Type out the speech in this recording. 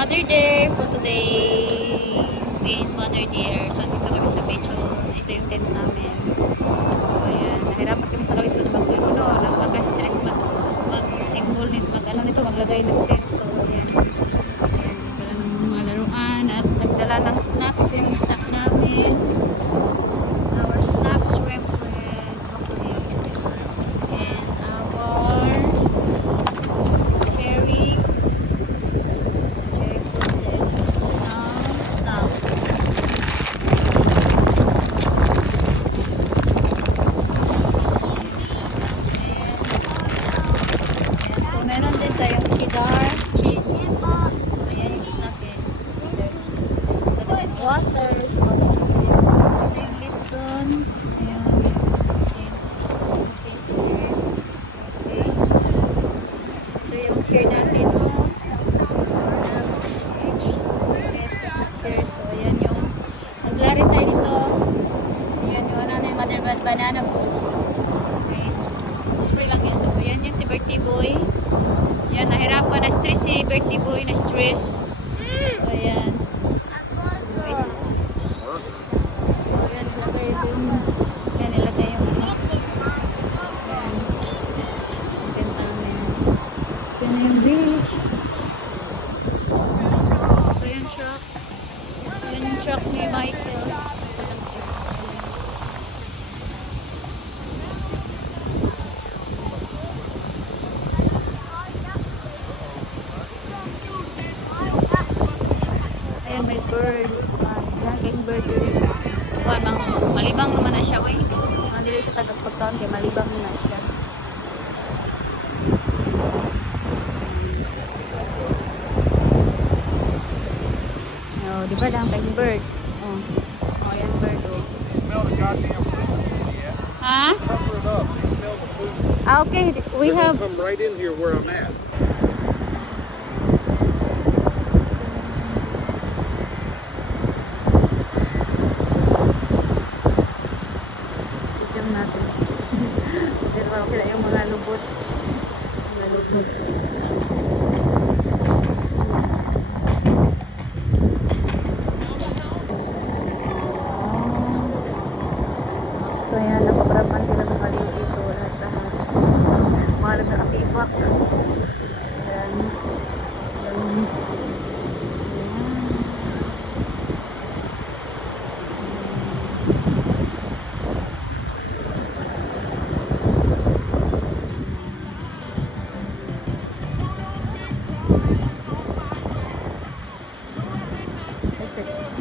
Mother Dear for today. Miss Mother Dear. So, dito kami sa beach. Ito yung tent namin. So, ayan. Nahirapan kami sa kalisod nakaka-stress mag-symbol nito, maglagay ng tent. So, ayan. Ayan. Nagdala ng mga laruan at nagdala ng snack. Ito yung snack namin. This is our snack, shrimp and broccoli. And our cherry fruits and some snack. So, meron din tayong cheddar cheese. Ayan yung cheese natin. Cheddar cheese. Water. Ito yung Lipton. Ayan. Pieces. Okay. Ito yung share natin. So, ayan yung maglari tayo dito. Ayan yung ano na yung mother banana boat. Okay. Spray lang yan. So, ayan yung si birthday boy. Yan, nahirapan, na-stress si birthday boy, na-stress. So, ayan. Wait. So, ayan, nilagay yung yan, nilagay yung ano. Ayan. Ganda na yan. Ito na yung beach. So, ayan, truck. Ayan yung truck ni Michael. Ayan, may bird. Yung bird rin. Kuhan, malibang naman na siya, wey. Nandito sa tagapagkaon, kaya malibang na siya. Oh, di ba lang tayong bird? Oh. Oh, yan bird, oh. Smell the goddamn food. Yeah. Ha? Cover it up. You smell the food. Ah, okay. We They're have... gonna come right in here where I'm at. Jam natin. Pero okay yung mga lubots. Mga lubots. So yan, napabrapan sila ng maliit dito. Lahat-lahat. Mga nagkakatibak. Ayan. Ayan. That's it.